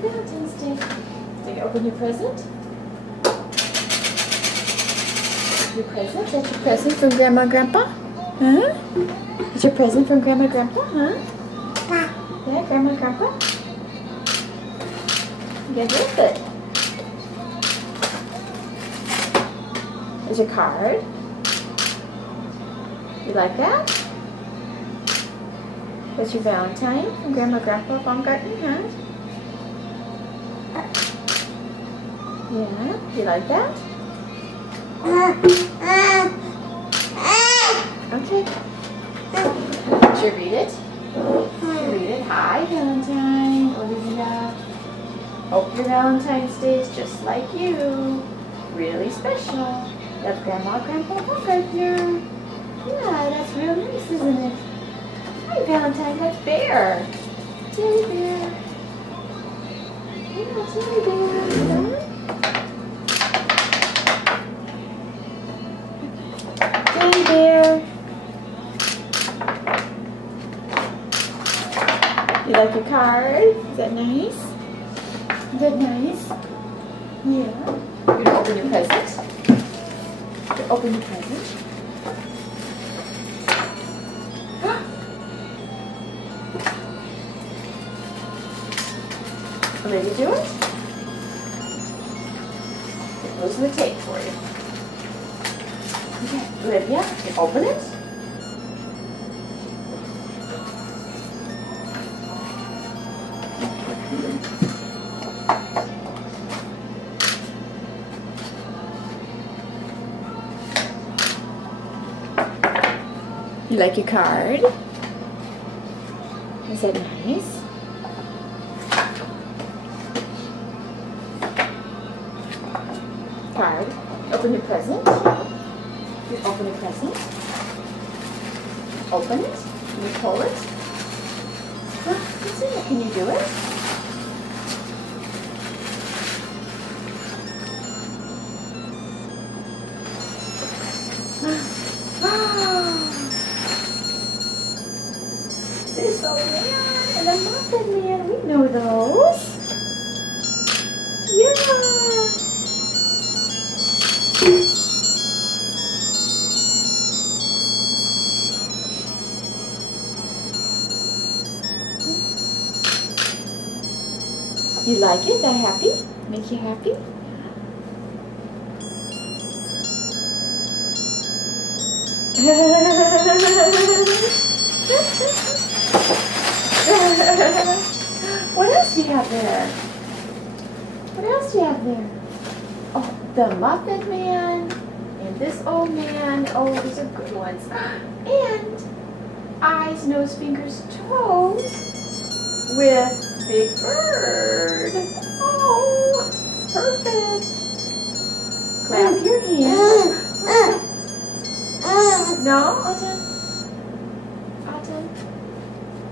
Valentine's Day. Did you open your present? Your present? That's your present from Grandma and Grandpa? Huh? It's your present from Grandma and Grandpa, huh? Yeah, Grandma and Grandpa? Get with it. There's your card. You like that? That's your Valentine from Grandma and Grandpa Baumgarten, huh? Yeah, you like that? Okay. Did you read it? You read it. Hi, Valentine. Olivia. Hope your Valentine's Day is just like you. Really special. Love Grandma and Grandpa Baumgartner. Yeah, that's real nice, isn't it? Hi, Valentine. That's Bear. Teddy Bear. Yeah, Teddy Bear. Teddy Bear. You like your card? Is that nice? Is that nice? Yeah. You're gonna open your present? You open your present? Ready to do it? Here goes the tape for you. Okay, Olivia, you open it. You like your card? Is that nice? Card. Open your present. You open your present. Open it. Can you pull it? What's in it? Can you do it? This old man and a muffin man. We know those. Yeah. You like it? That happy? Make you happy? What else do you have there? What else do you have there? Oh, the Muffin Man and this old man. Oh, these are good ones. And eyes, nose, fingers, toes with Big Bird. Oh, perfect. Clap your hands. No, Autumn? Autumn?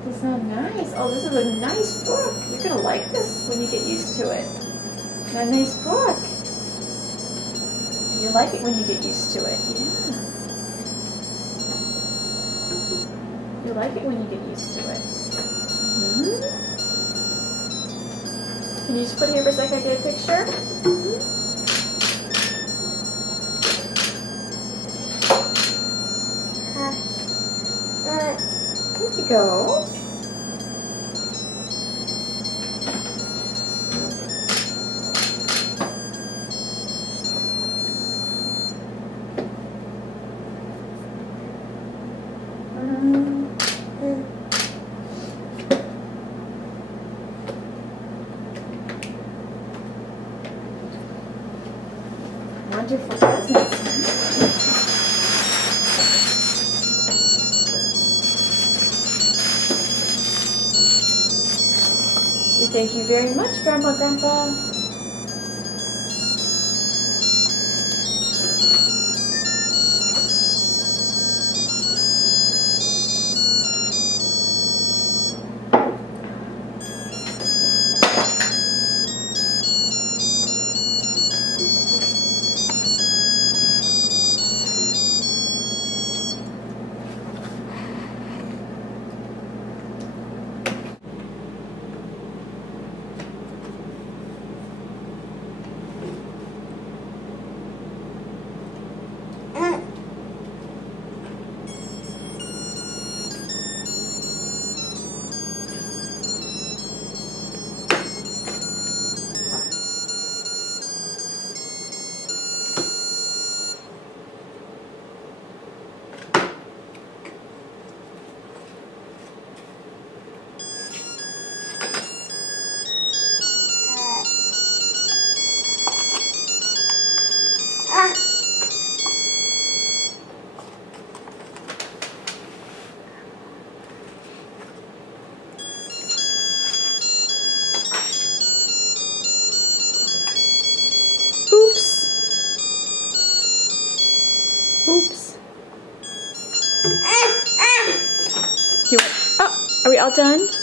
That's not nice. Oh, this is a nice book. You're going to like this when you get used to it. A nice book. You like it when you get used to it. Yeah. You like it when you get used to it. Can you just put it here for a second? Get a picture? There you go. Wonderful presents. Thank you very much, Grandma, Grandpa. all done?